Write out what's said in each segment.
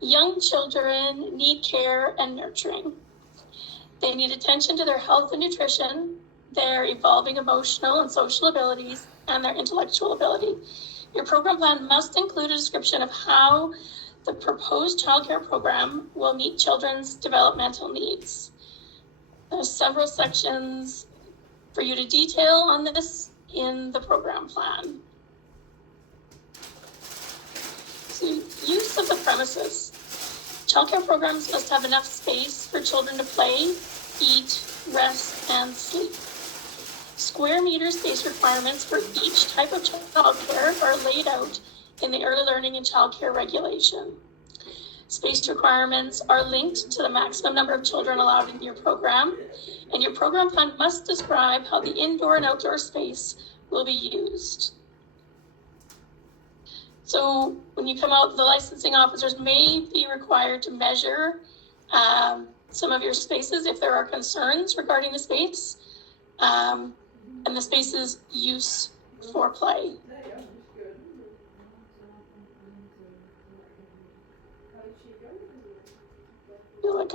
Young children need care and nurturing. They need attention to their health and nutrition, their evolving emotional and social abilities, and their intellectual ability. Your program plan must include a description of how the proposed childcare program will meet children's developmental needs. There's several sections for you to detail on this in the program plan. So, use of the premises. Childcare programs must have enough space for children to play, eat, rest, and sleep. Square meter space requirements for each type of childcare are laid out in the Early Learning and Childcare Regulation. Space requirements are linked to the maximum number of children allowed in your program, and your program plan must describe how the indoor and outdoor space will be used. So when you come out, the licensing officers may be required to measure some of your spaces if there are concerns regarding the space and the space's use for play. Feel like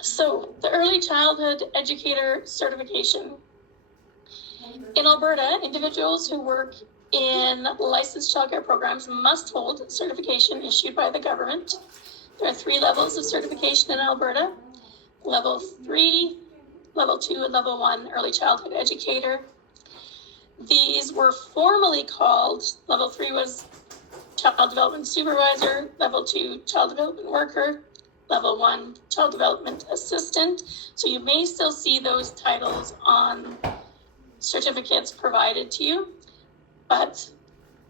So the Early Childhood Educator Certification. In Alberta, individuals who work in licensed childcare programs must hold certification issued by the government. There are 3 levels of certification in Alberta: Level 3, Level 2, and Level 1 Early Childhood Educator. These were formally called, Level 3 was Child Development Supervisor, Level 2 Child Development Worker, Level 1 Child Development Assistant. So you may still see those titles on certificates provided to you, but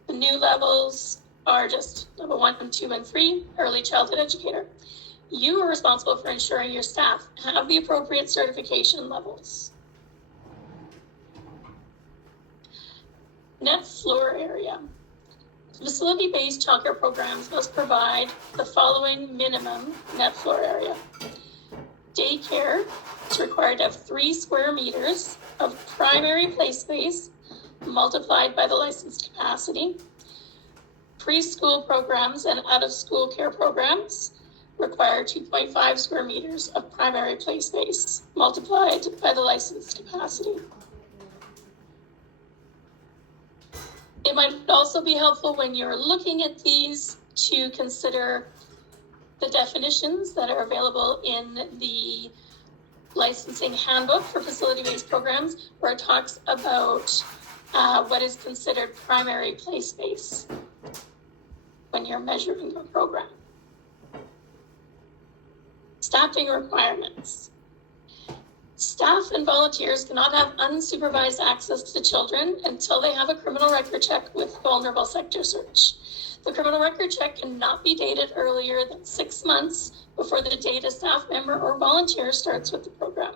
the new levels are just Level 1, 2, and 3 Early Childhood Educator. You are responsible for ensuring your staff have the appropriate certification levels. Net floor area. Facility-based childcare programs must provide the following minimum net floor area. Daycare is required to have 3 square meters of primary play space multiplied by the licensed capacity. Preschool programs and out-of-school care programs require 2.5 square meters of primary play space multiplied by the licensed capacity. It might also be helpful when you're looking at these to consider the definitions that are available in the licensing handbook for facility-based programs, where it talks about what is considered primary play space when you're measuring your program. Staffing requirements. Staff and volunteers cannot have unsupervised access to children until they have a criminal record check with Vulnerable Sector Search. The criminal record check cannot be dated earlier than 6 months before the date a staff member or volunteer starts with the program.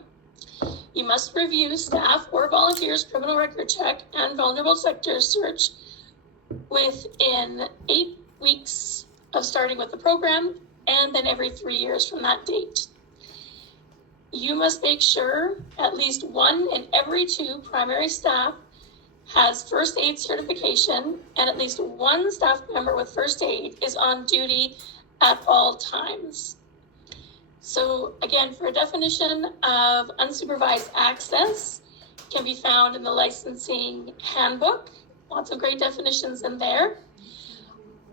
You must review staff or volunteers' criminal record check and Vulnerable Sector Search within 8 weeks of starting with the program, and then every 3 years from that date. You must make sure at least 1 in every 2 primary staff has first aid certification, and at least 1 staff member with first aid is on duty at all times. So again, for a definition of unsupervised access, can be found in the licensing handbook. Lots of great definitions in there.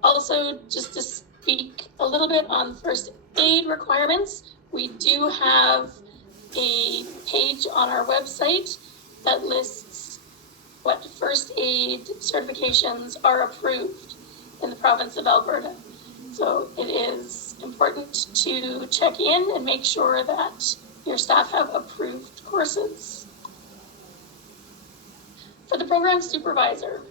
Also, just to speak a little bit on first aid requirements, we do have a page on our website that lists what first aid certifications are approved in the province of Alberta. So it is important to check in and make sure that your staff have approved courses. For the program supervisor.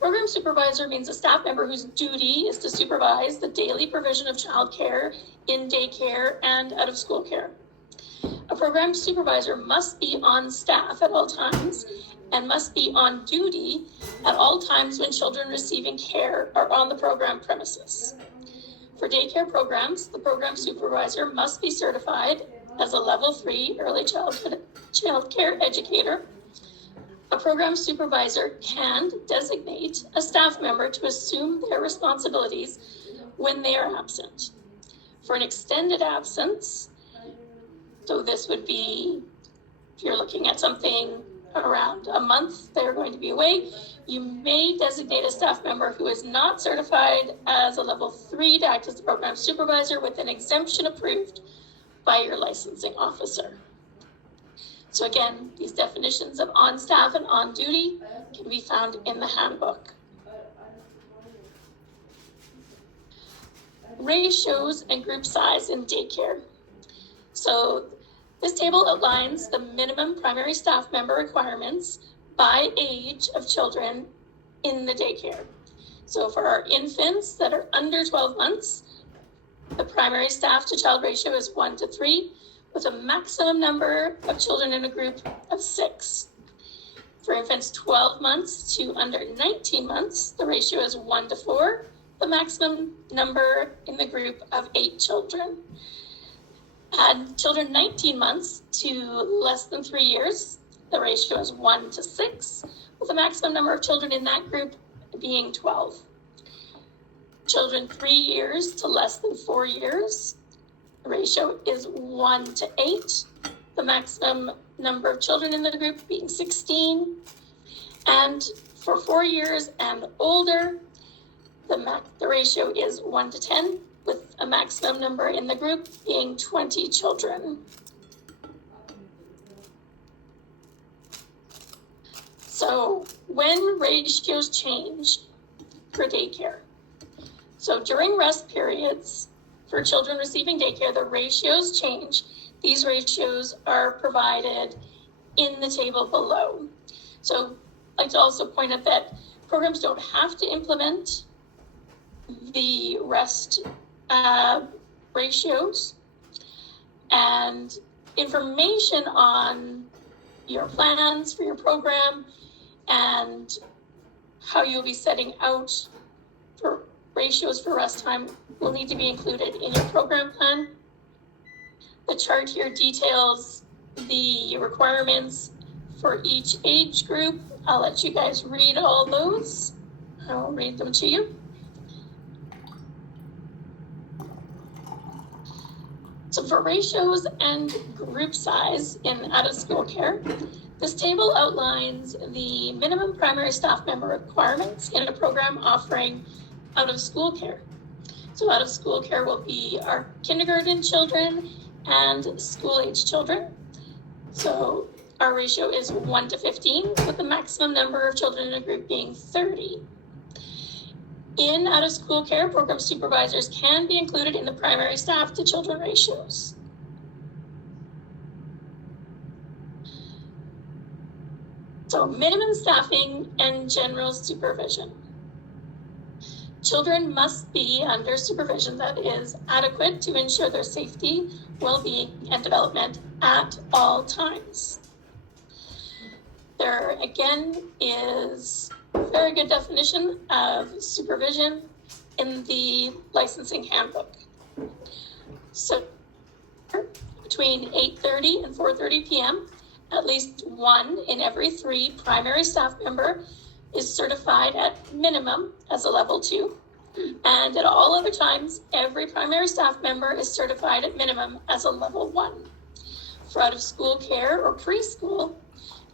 Program supervisor means a staff member whose duty is to supervise the daily provision of childcare in daycare and out-of-school care. A program supervisor must be on staff at all times and must be on duty at all times when children receiving care are on the program premises. For daycare programs, the program supervisor must be certified as a Level 3 early childcare educator. A program supervisor can designate a staff member to assume their responsibilities when they are absent. For an extended absence, so this would be, if you're looking at something around a month, they're going to be away, you may designate a staff member who is not certified as a level 3 to act as the program supervisor with an exemption approved by your licensing officer. So again, these definitions of on staff and on duty can be found in the handbook. Ratios and group size in daycare. So this table outlines the minimum primary staff member requirements by age of children in the daycare. So for our infants that are under 12 months, the primary staff to child ratio is 1:3, with a maximum number of children in a group of 6. For infants 12 months to under 19 months, the ratio is 1:4, the maximum number in the group of 8 children. Add children 19 months to less than 3 years, the ratio is 1:6, with a maximum number of children in that group being 12. Children 3 years to less than 4 years, the ratio is 1:8, the maximum number of children in the group being 16. And for 4 years and older, the ratio is 1:10, with a maximum number in the group being 20 children. So when ratios change for daycare, so during rest periods for children receiving daycare, the ratios change. These ratios are provided in the table below. So I'd like to also point out that programs don't have to implement the rest ratios, and information on your plans for your program and how you'll be setting out for ratios for rest time will need to be included in your program plan. The chart here details the requirements for each age group. I'll let you guys read all those. I'll read them to you. So for ratios and group size in out-of-school care, this table outlines the minimum primary staff member requirements in a program offering out-of-school care. So out-of-school care will be our kindergarten children and school-age children. So our ratio is 1:15, with the maximum number of children in a group being 30. In out-of-school care, program supervisors can be included in the primary staff to children ratios. So minimum staffing and general supervision. Children must be under supervision that is adequate to ensure their safety, well-being, and development at all times. There again is a very good definition of supervision in the licensing handbook. So between 8:30 and 4:30 p.m., at least 1 in every 3 primary staff member is certified at minimum as a level 2. And at all other times, every primary staff member is certified at minimum as a level 1. For out-of-school care or preschool,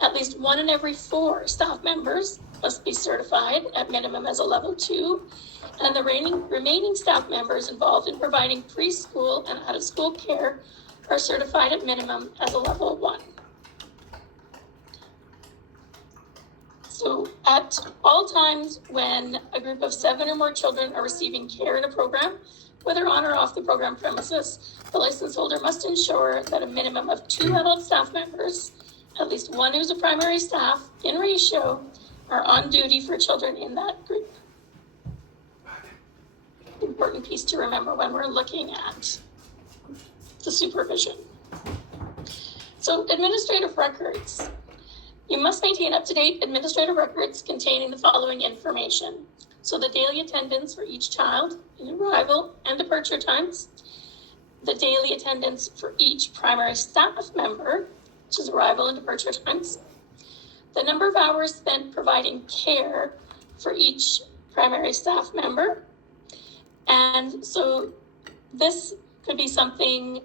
at least 1 in every 4 staff members must be certified at minimum as a level 2, and the remaining staff members involved in providing preschool and out-of-school care are certified at minimum as a level 1. So at all times when a group of 7 or more children are receiving care in a program, whether on or off the program premises, the license holder must ensure that a minimum of 2 adult staff members, at least 1 who's a primary staff in ratio, are on duty for children in that group. Important piece to remember when we're looking at the supervision. So administrative records. You must maintain up-to-date administrative records containing the following information. So the daily attendance for each child, arrival and departure times, the daily attendance for each primary staff member, which is arrival and departure times, the number of hours spent providing care for each primary staff member. And so this could be something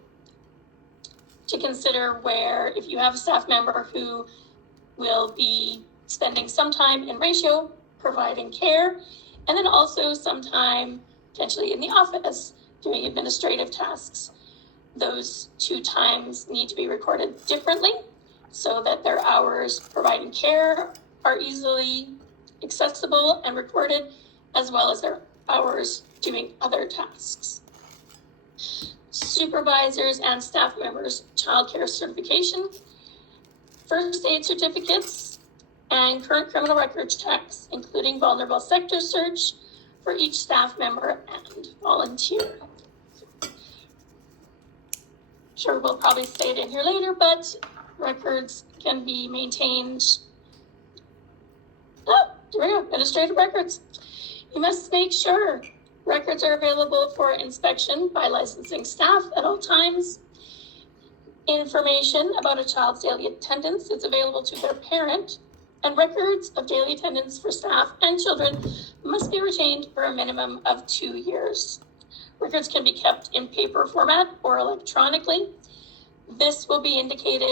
to consider where if you have a staff member who will be spending some time in ratio providing care, and then also some time potentially in the office doing administrative tasks. Those 2 times need to be recorded differently so that their hours providing care are easily accessible and recorded, as well as their hours doing other tasks. Supervisors and staff members childcare certification, first aid certificates, and current criminal record checks, including vulnerable sector search for each staff member and volunteer. Sure, we'll probably say it in here later, but records can be maintained. Here we go, administrative records. You must make sure records are available for inspection by licensing staff at all times. Information about a child's daily attendance is available to their parent, and records of daily attendance for staff and children must be retained for a minimum of 2 years. Records can be kept in paper format or electronically. This will be indicated